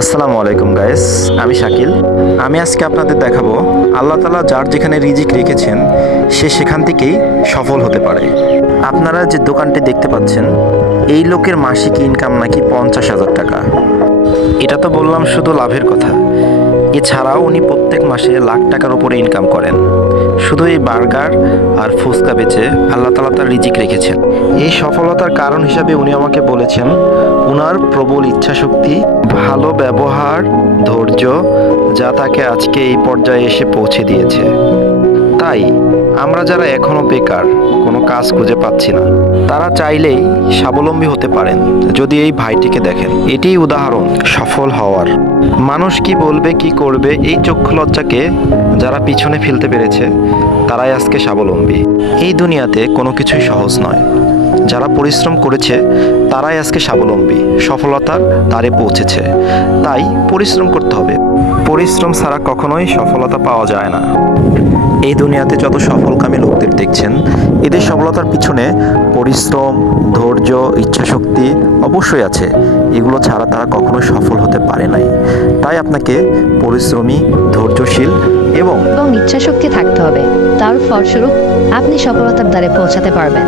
আসসালামু আলাইকুম গাইস, আমি শাকিল। আমি আজকে আপনাদের দেখাবো আল্লাহ তাআলা যার যেখানে রিজিক রেখেছেন সে সেখান থেকেই সফল হতে পারে। আপনারা যে দোকানটি দেখতে পাচ্ছেন এই লোকের মাসিক ইনকাম নাকি 50,000 টাকা। এটা তো বললাম শুধু লাভের কথা, এছাড়াও উনি প্রত্যেক মাসে লাখ টাকার উপরে ইনকাম করেন শুধু এই বার্গার আর ফুচকা বেচে। আল্লাহ তাআলা তার রিজিক রেখেছেন। এই সফলতার কারণ হিসাবে উনি আমাকে বলেছেন উনার প্রবল ইচ্ছাশক্তি, ভালো ব্যবহার, ধৈর্য, যা তাকে আজকে এই পর্যায়ে এসে পৌঁছে দিয়েছে। তাই আমরা যারা এখনো বেকার, কোনো কাজ খুঁজে পাচ্ছি না, তারা চাইলেই স্বাবলম্বী হতে পারেন যদি এই ভাইটিকে দেখেন। এটিই উদাহরণ সফল হওয়ার। মানুষ কি বলবে কি করবে এই চক্ষু লজ্জাকে যারা পিছনে ফেলতে পেরেছে তারাই আজকে স্বাবলম্বী। এই দুনিয়াতে কোনো কিছুই সহজ নয়, যারা পরিশ্রম করেছে তারাই আজকে স্বাবলম্বী, সফলতার দ্বারে পৌঁছেছে। তাই পরিশ্রম করতে হবে, পরিশ্রম ছাড়া কখনোই সফলতা পাওয়া যায় না। এই দুনিয়াতে যত সফলকামী লোকদের দেখছেন এদের সফলতার পিছনে পরিশ্রম, ধৈর্য, ইচ্ছাশক্তি অবশ্যই আছে। এগুলো ছাড়া তারা কখনোই সফল হতে পারে নাই। তাই আপনাকে পরিশ্রমী, ধৈর্যশীল এবং ইচ্ছাশক্তি থাকতে হবে। তার ফলস্বরূপ আপনি সফলতার দ্বারে পৌঁছাতে পারবেন।